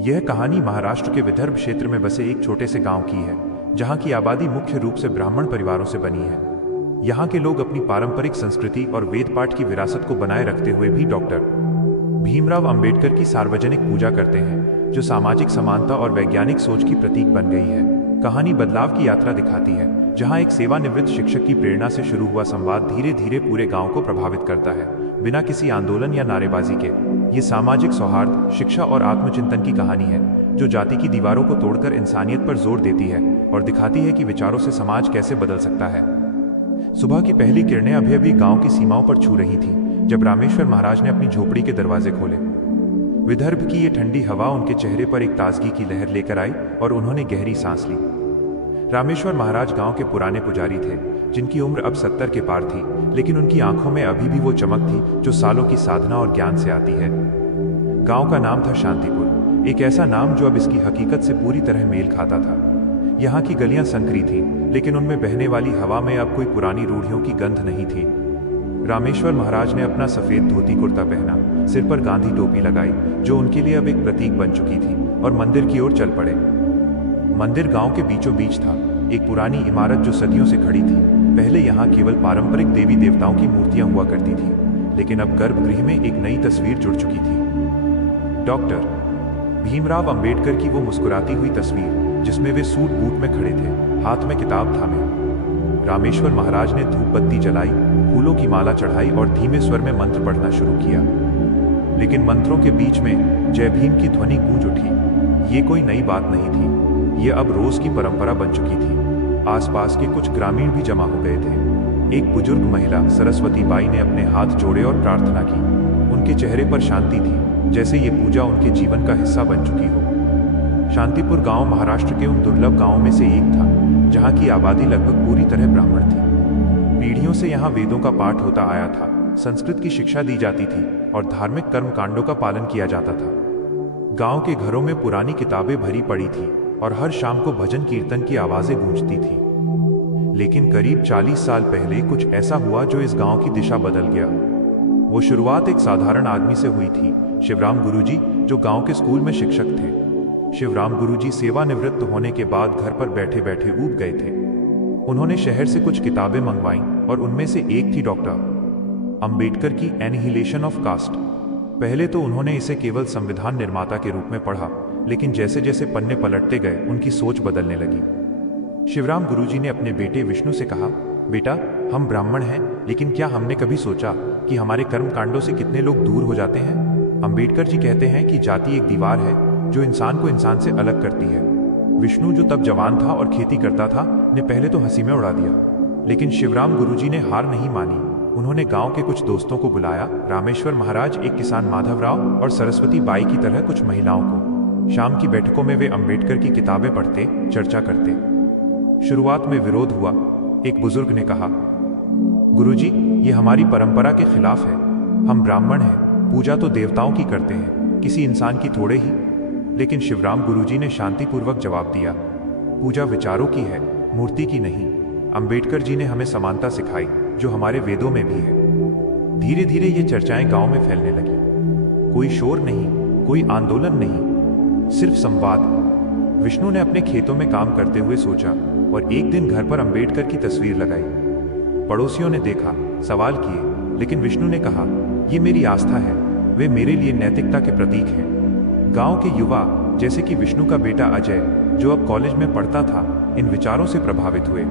यह कहानी महाराष्ट्र के विदर्भ क्षेत्र में बसे एक छोटे से गांव की है, जहां की आबादी मुख्य रूप से ब्राह्मण परिवारों से बनी है। यहाँ के लोग अपनी पारंपरिक संस्कृति और वेद पाठ की विरासत को बनाए रखते हुए भी डॉक्टर भीमराव अंबेडकर की सार्वजनिक पूजा करते हैं, जो सामाजिक समानता और वैज्ञानिक सोच की प्रतीक बन गई है। कहानी बदलाव की यात्रा दिखाती है, जहां एक सेवानिवृत्त शिक्षक की प्रेरणा से शुरू हुआ संवाद धीरे धीरे पूरे गांव को प्रभावित करता है, बिना किसी आंदोलन या नारेबाजी के। ये सामाजिक सौहार्द, शिक्षा और आत्मचिंतन की कहानी है, जो जाति की दीवारों को तोड़कर इंसानियत पर जोर देती है और दिखाती है कि विचारों से समाज कैसे बदल सकता है। सुबह की पहली किरणें अभी अभी गांव की सीमाओं पर छू रही थी, जब रामेश्वर महाराज ने अपनी झोपड़ी के दरवाजे खोले। विदर्भ की ये ठंडी हवा उनके चेहरे पर एक ताजगी की लहर लेकर आई और उन्होंने गहरी सांस ली। रामेश्वर महाराज गांव के पुराने पुजारी थे, जिनकी उम्र अब 70 के पार थी, लेकिन उनकी आंखों में अभी भी वो चमक थी जो सालों की साधना और ज्ञान से आती है। गांव का नाम था शांतिपुर, एक ऐसा नाम जो अब इसकी हकीकत से पूरी तरह मेल खाता था। यहाँ की गलियां संकरी थीं, लेकिन उनमें बहने वाली हवा में अब कोई पुरानी रूढ़ियों की गंध नहीं थी। रामेश्वर महाराज ने अपना सफेद धोती कुर्ता पहना, सिर पर गांधी टोपी लगाई, जो उनके लिए अब एक प्रतीक बन चुकी थी, और मंदिर की ओर चल पड़े। मंदिर गांव के बीचों बीच था, एक पुरानी इमारत जो सदियों से खड़ी थी। पहले यहाँ केवल पारंपरिक देवी देवताओं की मूर्तियां हुआ करती थी, लेकिन अब गर्भगृह में एक नई तस्वीर जुड़ चुकी थी। डॉक्टर भीमराव अंबेडकर की वो मुस्कुराती हुई तस्वीर, जिसमें वे सूट बूट में खड़े थे, हाथ में किताब थामे। रामेश्वर महाराज ने धूप बत्ती जलाई, फूलों की माला चढ़ाई और धीमे स्वर में मंत्र पढ़ना शुरू किया। लेकिन मंत्रों के बीच में जय भीम की ध्वनि गूंज उठी। ये कोई नई बात नहीं थी, ये अब रोज की परंपरा बन चुकी थी। आसपास के कुछ ग्रामीण भी जमा हो गए थे। एक बुजुर्ग महिला सरस्वती बाई ने अपने हाथ जोड़े और प्रार्थना की। उनके चेहरे पर शांति थी, जैसे ये पूजा उनके जीवन का हिस्सा बन चुकी हो। शांतिपुर गांव महाराष्ट्र के उन दुर्लभ गांवों में से एक था, जहां की आबादी लगभग पूरी तरह ब्राह्मण थी। पीढ़ियों से यहाँ वेदों का पाठ होता आया था, संस्कृत की शिक्षा दी जाती थी और धार्मिक कर्मकांडों का पालन किया जाता था। गांव के घरों में पुरानी किताबें भरी पड़ी थी और हर शाम को भजन कीर्तन की आवाजें गूंजती थी। लेकिन करीब 40 साल पहले कुछ ऐसा हुआ जो इस गांव की दिशा बदल गया। वो शुरुआत एक साधारण आदमी से हुई थी, शिवराम गुरुजी, जो गांव के स्कूल में शिक्षक थे। शिवराम गुरुजी सेवानिवृत्त होने के बाद घर पर बैठे बैठे ऊब गए थे। उन्होंने शहर से कुछ किताबें मंगवाईं और उनमें से एक थी डॉक्टर अंबेडकर की एनिहिलेशन ऑफ कास्ट। पहले तो उन्होंने इसे केवल संविधान निर्माता के रूप में पढ़ा, लेकिन जैसे जैसे पन्ने पलटते गए उनकी सोच बदलने लगी। शिवराम गुरुजी ने अपने बेटे विष्णु से कहा, बेटा, हम ब्राह्मण हैं, लेकिन क्या हमने कभी सोचा कि हमारे कर्मकांडों से कितने लोग दूर हो जाते हैं? अंबेडकर जी कहते हैं कि जाति एक दीवार है जो इंसान को इंसान से अलग करती है। विष्णु, जो तब जवान था और खेती करता था, ने पहले तो हंसी में उड़ा दिया, लेकिन शिवराम गुरुजी ने हार नहीं मानी। उन्होंने गांव के कुछ दोस्तों को बुलाया, रामेश्वर महाराज, एक किसान माधवराव और सरस्वती बाई की तरह कुछ महिलाओं को। शाम की बैठकों में वे अंबेडकर की किताबें पढ़ते, चर्चा करते। शुरुआत में विरोध हुआ। एक बुजुर्ग ने कहा, गुरुजी, ये हमारी परंपरा के खिलाफ है। हम ब्राह्मण हैं, पूजा तो देवताओं की करते हैं, किसी इंसान की थोड़े ही। लेकिन शिवराम गुरुजी ने शांतिपूर्वक जवाब दिया, पूजा विचारों की है, मूर्ति की नहीं। अंबेडकर जी ने हमें समानता सिखाई, जो हमारे वेदों में भी है। धीरे धीरे ये चर्चाएं गांव में फैलने लगी। कोई शोर नहीं, कोई आंदोलन नहीं, सिर्फ संवाद। विष्णु ने अपने खेतों में काम करते हुए सोचा और एक दिन घर पर अंबेडकर की तस्वीर लगाई। पड़ोसियों ने देखा, सवाल किए, लेकिन विष्णु ने कहा, ये मेरी आस्था है, वे मेरे लिए नैतिकता के प्रतीक हैं। गांव के युवा, जैसे कि विष्णु का बेटा अजय, जो अब कॉलेज में पढ़ता था, इन विचारों से प्रभावित हुए।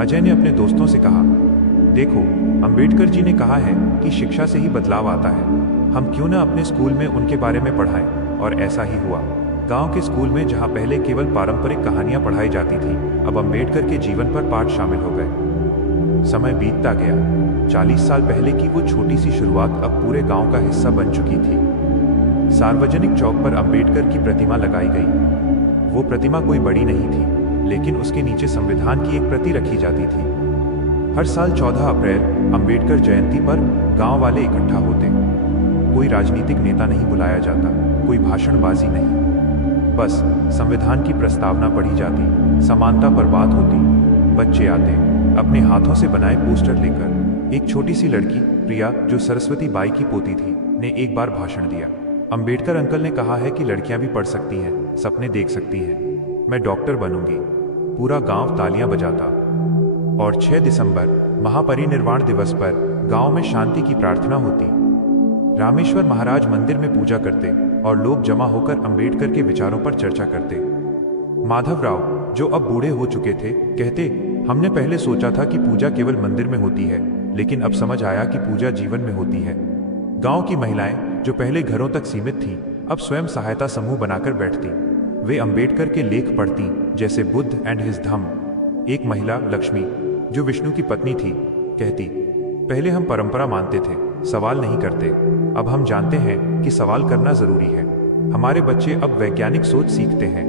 अजय ने अपने दोस्तों से कहा, देखो, अंबेडकर जी ने कहा है कि शिक्षा से ही बदलाव आता है, हम क्यों ना अपने स्कूल में उनके बारे में पढ़ाएं। और ऐसा ही हुआ। गांव के स्कूल में, जहां पहले केवल पारंपरिक कहानियां पढ़ाई जाती थी, अब अंबेडकर के जीवन पर पाठ शामिल हो गए। समय बीतता गया। 40 साल पहले की वो छोटी सी शुरुआत अब पूरे गांव का हिस्सा बन चुकी थी। सार्वजनिक चौक पर अंबेडकर की प्रतिमा लगाई गई। वो प्रतिमा कोई बड़ी नहीं थी, लेकिन उसके नीचे संविधान की एक प्रति रखी जाती थी। हर साल 14 अप्रैल अंबेडकर जयंती पर गांव वाले इकट्ठा होते। कोई राजनीतिक नेता नहीं बुलाया जाता, कोई भाषणबाजी नहीं, बस संविधान की प्रस्तावना पढ़ी जाती, समानता पर बात होती। बच्चे आते, अपने हाथों से बनाए पोस्टर लेकर। एक छोटी सी लड़की, प्रिया, जो सरस्वती बाई की पोती थी, ने एक बार भाषण दिया। अंबेडकर अंकल ने कहा है कि लड़कियां भी पढ़ सकती हैं, सपने देख सकती हैं। मैं डॉक्टर बनूंगी। पूरा गांव तालियां बजाता। और 6 दिसंबर महापरिनिर्वाण दिवस पर गांव में शांति की प्रार्थना होती। रामेश्वर महाराज मंदिर में पूजा करते और लोग जमा होकर अंबेडकर के विचारों पर चर्चा करते। माधवराव, जो अब बूढ़े हो चुके थे, कहते, हमने पहले सोचा था कि पूजा केवल मंदिर में होती है, लेकिन अब समझ आया कि पूजा जीवन में होती है। गांव की महिलाएं, जो पहले घरों तक सीमित थीं, अब स्वयं सहायता समूह बनाकर बैठती। वे अंबेडकर के लेख पढ़ती, जैसे बुद्ध एंड हिज धम्म। एक महिला, लक्ष्मी, जो विष्णु की पत्नी थी, कहती, पहले हम परंपरा मानते थे, सवाल नहीं करते। अब हम जानते हैं कि सवाल करना जरूरी है। हमारे बच्चे अब वैज्ञानिक सोच सीखते हैं।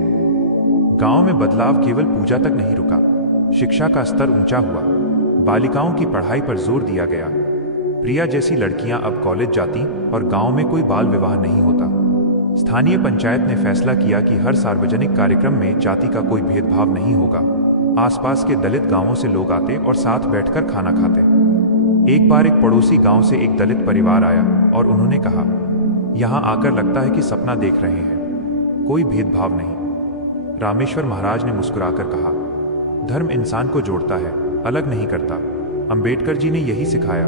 गांव में बदलाव केवल पूजा तक नहीं रुका। शिक्षा का स्तर ऊंचा हुआ। बालिकाओं की पढ़ाई पर जोर दिया गया। प्रिया जैसी लड़कियां अब कॉलेज जाती और गांव में कोई बाल विवाह नहीं होता। स्थानीय पंचायत ने फैसला किया कि हर सार्वजनिक कार्यक्रम में जाति का कोई भेदभाव नहीं होगा। आसपास के दलित गांवों से लोग आते और साथ बैठकर खाना खाते। एक बार एक पड़ोसी गांव से एक दलित परिवार आया और उन्होंने कहा, यहां आकर लगता है कि सपना देख रहे हैं, कोई भेदभाव नहीं। रामेश्वर महाराज ने मुस्कुराकर कहा, धर्म इंसान को जोड़ता है, अलग नहीं करता। अंबेडकर जी ने यही सिखाया।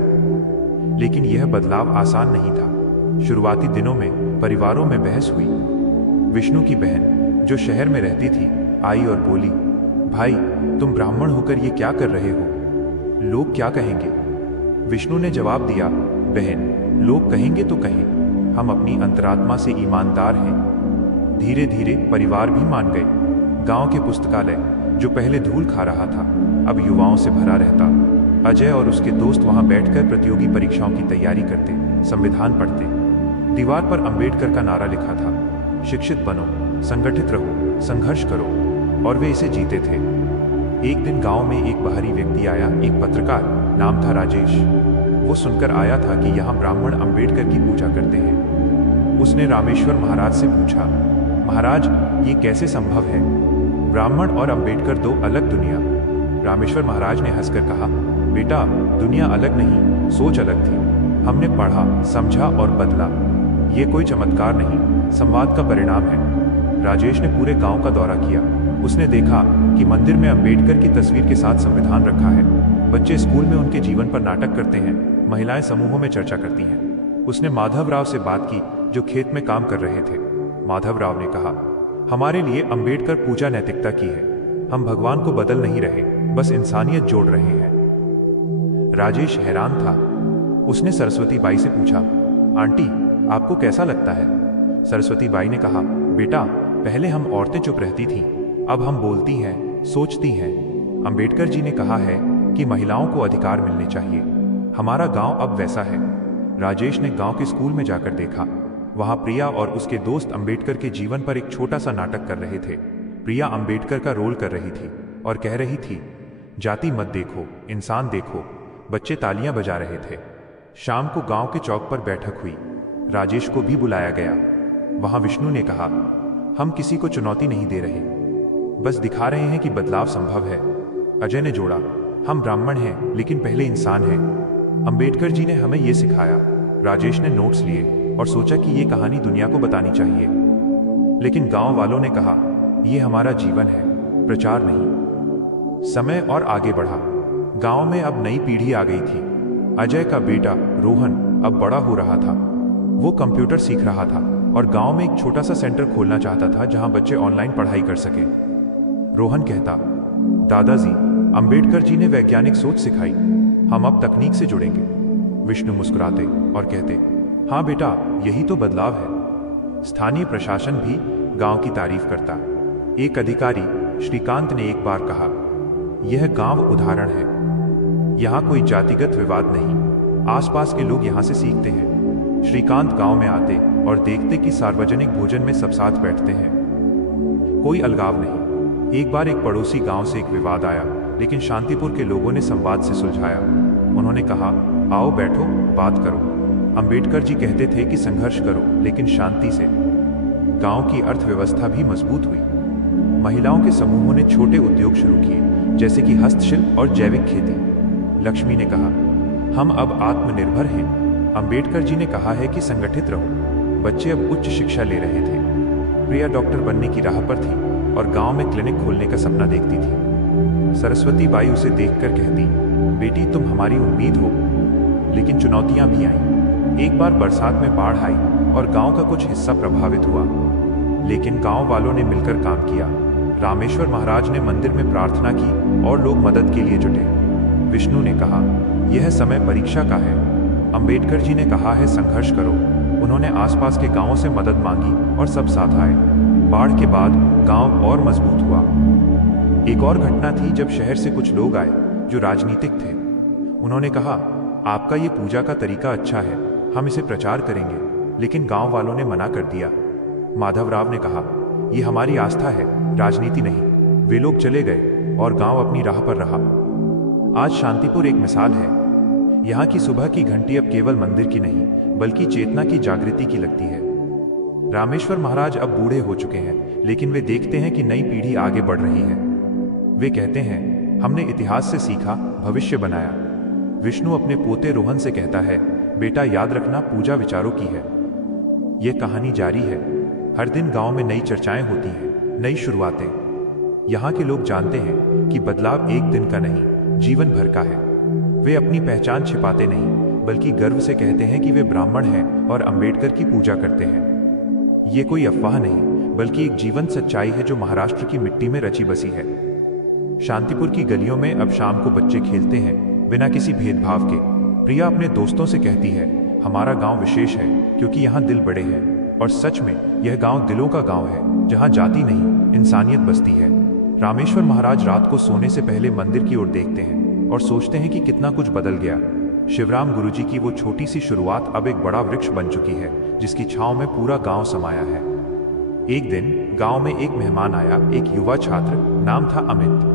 लेकिन यह बदलाव आसान नहीं था। शुरुआती दिनों में परिवारों में बहस हुई। विष्णु की बहन, जो शहर में रहती थी, आई और बोली, भाई, तुम ब्राह्मण होकर ये क्या कर रहे हो? लोग क्या कहेंगे? विष्णु ने जवाब दिया, बहन, लोग कहेंगे तो कहें, हम अपनी अंतरात्मा से ईमानदार हैं। धीरे धीरे परिवार भी मान गए। गांव के पुस्तकालय, जो पहले धूल खा रहा था, अब युवाओं से भरा रहता। अजय और उसके दोस्त वहां बैठकर प्रतियोगी परीक्षाओं की तैयारी करते, संविधान पढ़ते। दीवार पर अंबेडकर का नारा लिखा था, शिक्षित बनो, संगठित रहो, संघर्ष करो, और वे इसे जीते थे। एक दिन गांव में एक बाहरी व्यक्ति आया, एक पत्रकार, नाम था राजेश। वो सुनकर आया था कि यहाँ ब्राह्मण अंबेडकर की पूजा करते हैं। उसने रामेश्वर महाराज से पूछा, महाराज, ये कैसे संभव है? ब्राह्मण और अंबेडकर दो अलग दुनिया। रामेश्वर महाराज ने हंसकर कहा, बेटा, दुनिया अलग नहीं, सोच अलग थी। हमने पढ़ा, समझा और बदला। ये कोई चमत्कार नहीं, संवाद का परिणाम है। राजेश ने पूरे गांव का दौरा किया। उसने देखा कि मंदिर में अंबेडकर की तस्वीर के साथ संविधान रखा है। बच्चे स्कूल में उनके जीवन पर नाटक करते हैं। महिलाएं समूहों में चर्चा करती हैं। उसने माधवराव से बात की, जो खेत में काम कर रहे थे। माधवराव ने कहा, हमारे लिए अंबेडकर पूजा नैतिकता की है। हम भगवान को बदल नहीं रहे, बस इंसानियत जोड़ रहे हैं। राजेश हैरान था। उसने सरस्वती बाई से पूछा, आंटी, आपको कैसा लगता है? सरस्वती बाई ने कहा, बेटा, पहले हम औरतें चुप रहती थीं, अब हम बोलती हैं, सोचती हैं। अंबेडकर जी ने कहा है कि महिलाओं को अधिकार मिलने चाहिए। हमारा गांव अब वैसा है। राजेश ने गांव के स्कूल में जाकर देखा। वहां प्रिया और उसके दोस्त अंबेडकर के जीवन पर एक छोटा सा नाटक कर रहे थे। प्रिया अंबेडकर का रोल कर रही थी और कह रही थी, जाति मत देखो, इंसान देखो। बच्चे तालियां बजा रहे थे। शाम को गांव के चौक पर बैठक हुई। राजेश को भी बुलाया गया। वहां विष्णु ने कहा, हम किसी को चुनौती नहीं दे रहे, बस दिखा रहे हैं कि बदलाव संभव है। अजय ने जोड़ा, हम ब्राह्मण हैं, लेकिन पहले इंसान हैं। अंबेडकर जी ने हमें यह सिखाया। राजेश ने नोट्स लिए और सोचा कि यह कहानी दुनिया को बतानी चाहिए। लेकिन गांव वालों ने कहा, यह हमारा जीवन है, प्रचार नहीं। समय और आगे बढ़ा। गांव में अब नई पीढ़ी आ गई थी। अजय का बेटा रोहन अब बड़ा हो रहा था। वो कंप्यूटर सीख रहा था और गांव में एक छोटा सा सेंटर खोलना चाहता था जहां बच्चे ऑनलाइन पढ़ाई कर सकें। रोहन कहता, दादाजी, अंबेडकर जी ने वैज्ञानिक सोच सिखाई, हम अब तकनीक से जुड़ेंगे। विष्णु मुस्कुराते और कहते, हाँ बेटा, यही तो बदलाव है। स्थानीय प्रशासन भी गांव की तारीफ करता। एक अधिकारी, श्रीकांत, ने एक बार कहा, यह गांव उदाहरण है। यहाँ कोई जातिगत विवाद नहीं, आसपास के लोग यहाँ से सीखते हैं। श्रीकांत गांव में आते और देखते कि सार्वजनिक भोजन में सब साथ बैठते हैं, कोई अलगाव नहीं। एक बार एक पड़ोसी गांव से एक विवाद आया, लेकिन शांतिपुर के लोगों ने संवाद से सुलझाया। उन्होंने कहा, आओ बैठो, बात करो। अंबेडकर जी कहते थे कि संघर्ष करो, लेकिन शांति से। गांव की अर्थव्यवस्था भी मजबूत हुई। महिलाओं के समूहों ने छोटे उद्योग शुरू किए, जैसे कि हस्तशिल्प और जैविक खेती। लक्ष्मी ने कहा, हम अब आत्मनिर्भर हैं। अंबेडकर जी ने कहा है कि संगठित रहो। बच्चे अब उच्च शिक्षा ले रहे थे। प्रिया डॉक्टर बनने की राह पर थी और गांव में क्लिनिक खोलने का सपना देखती थी। सरस्वती बाई उसे देखकर कहती, बेटी तुम हमारी उम्मीद हो। लेकिन चुनौतियां भी आईं। एक बार बरसात में बाढ़ आई और गांव का कुछ हिस्सा प्रभावित हुआ। लेकिन गांव वालों ने मिलकर काम किया। रामेश्वर महाराज ने मंदिर में प्रार्थना की और लोग मदद के लिए जुटे। विष्णु ने कहा, यह समय परीक्षा का है। अंबेडकर जी ने कहा है संघर्ष करो। उन्होंने आसपास के गांवों से मदद मांगी और सब साथ आए। बाढ़ के बाद गांव और मजबूत हुआ। एक और घटना थी जब शहर से कुछ लोग आए जो राजनीतिक थे। उन्होंने कहा, आपका ये पूजा का तरीका अच्छा है, हम इसे प्रचार करेंगे। लेकिन गांव वालों ने मना कर दिया। माधवराव ने कहा, ये हमारी आस्था है, राजनीति नहीं। वे लोग चले गए और गांव अपनी राह पर रहा। आज शांतिपुर एक मिसाल है। यहाँ की सुबह की घंटी अब केवल मंदिर की नहीं बल्कि चेतना की जागृति की लगती है। रामेश्वर महाराज अब बूढ़े हो चुके हैं, लेकिन वे देखते हैं कि नई पीढ़ी आगे बढ़ रही है। वे कहते हैं, हमने इतिहास से सीखा, भविष्य बनाया। विष्णु अपने पोते रोहन से कहता है, बेटा याद रखना, पूजा विचारों की है। यह कहानी जारी है। हर दिन गांव में नई चर्चाएं होती हैं, नई शुरुआतें। यहाँ के लोग जानते हैं कि बदलाव एक दिन का नहीं, जीवन भर का है। वे अपनी पहचान छिपाते नहीं बल्कि गर्व से कहते हैं कि वे ब्राह्मण हैं और अंबेडकर की पूजा करते हैं। ये कोई अफवाह नहीं बल्कि एक जीवंत सच्चाई है जो महाराष्ट्र की मिट्टी में रची बसी है। शांतिपुर की गलियों में अब शाम को बच्चे खेलते हैं बिना किसी भेदभाव के। प्रिया अपने दोस्तों से कहती है, हमारा गांव विशेष है क्योंकि यहाँ दिल बड़े हैं। और सच में यह गांव दिलों का गांव है, जहाँ जाति नहीं इंसानियत बसती है। रामेश्वर महाराज रात को सोने से पहले मंदिर की ओर देखते हैं और सोचते हैं कि कितना कुछ बदल गया। शिवराम गुरुजी की वो छोटी सी शुरुआत अब एक बड़ा वृक्ष बन चुकी है, जिसकी छांव में पूरा गांव समाया है। एक दिन गांव में एक मेहमान आया, एक युवा छात्र, नाम था अमित।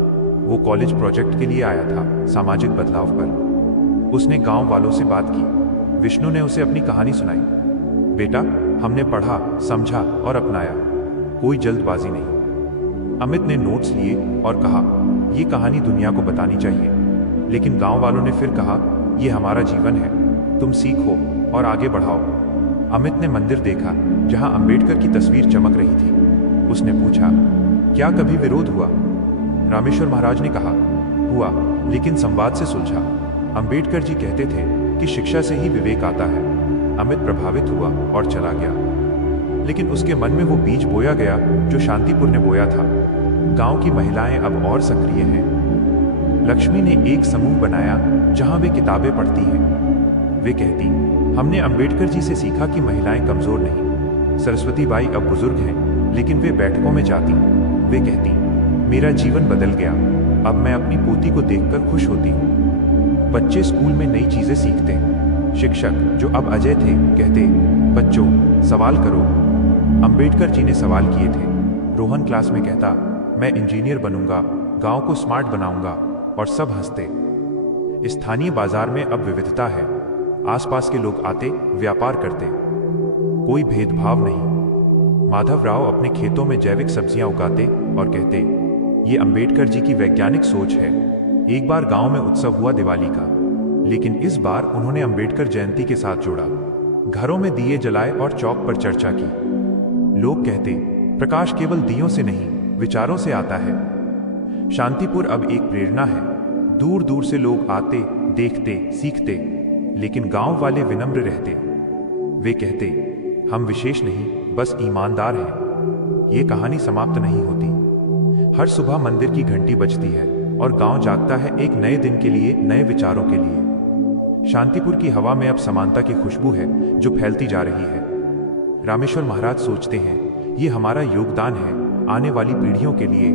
वो कॉलेज प्रोजेक्ट के लिए आया था, सामाजिक बदलाव पर। उसने गांव वालों से बात की। विष्णु ने उसे अपनी कहानी सुनाई। बेटा, हमने पढ़ा, समझा और अपनाया। कोई जल्दबाजी नहीं। अमित ने नोट्स लिए और कहा, ये कहानी दुनिया को बतानी चाहिए। लेकिन गांव वालों ने फिर कहा, यह हमारा जीवन है, तुम सीखो और आगे बढ़ाओ। अमित ने मंदिर देखा जहां अंबेडकर की तस्वीर चमक रही थी। उसने पूछा, क्या कभी विरोध हुआ? रामेश्वर महाराज ने कहा, हुआ, लेकिन संवाद से सुलझा। अंबेडकर जी कहते थे कि शिक्षा से ही विवेक आता है। अमित प्रभावित हुआ और चला गया। लेकिन उसके मन में वो बीज बोया गया जो शांतिपुर ने बोया था। गांव की महिलाएं अब और सक्रिय हैं। लक्ष्मी ने एक समूह बनाया जहां वे किताबें पढ़ती हैं। वे कहती, हमने अंबेडकर जी से सीखा कि महिलाएं कमजोर नहीं। सरस्वती बाई अब बुजुर्ग हैं, लेकिन वे बैठकों में जाती। वे कहती, मेरा जीवन बदल गया, अब मैं अपनी पोती को देखकर खुश होती हूँ। बच्चे स्कूल में नई चीजें सीखते। शिक्षक, जो अब अजय थे, कहते, बच्चों सवाल करो। अंबेडकर जी ने सवाल किए थे। रोहन क्लास में कहता, मैं इंजीनियर बनूंगा, गांव को स्मार्ट बनाऊंगा, और सब हंसते। स्थानीय बाजार में अब विविधता है। आसपास के लोग आते, व्यापार करते, कोई भेदभाव नहीं। माधवराव अपने खेतों में जैविक सब्जियां उगाते और कहते, ये अंबेडकर जी की वैज्ञानिक सोच है। एक बार गांव में उत्सव हुआ दिवाली का, लेकिन इस बार उन्होंने अंबेडकर जयंती के साथ जोड़ा। घरों में दिए जलाए और चौक पर चर्चा की। लोग कहते, प्रकाश केवल दियों से नहीं, विचारों से आता है। शांतिपुर अब एक प्रेरणा है। दूर दूर से लोग आते, देखते, सीखते, लेकिन गांव वाले विनम्र रहते। वे कहते, हम विशेष नहीं, बस ईमानदार हैं। ये कहानी समाप्त नहीं होती। हर सुबह मंदिर की घंटी बजती है और गांव जागता है एक नए दिन के लिए, नए विचारों के लिए। शांतिपुर की हवा में अब समानता की खुशबू है जो फैलती जा रही है। रामेश्वर महाराज सोचते हैं, ये हमारा योगदान है आने वाली पीढ़ियों के लिए,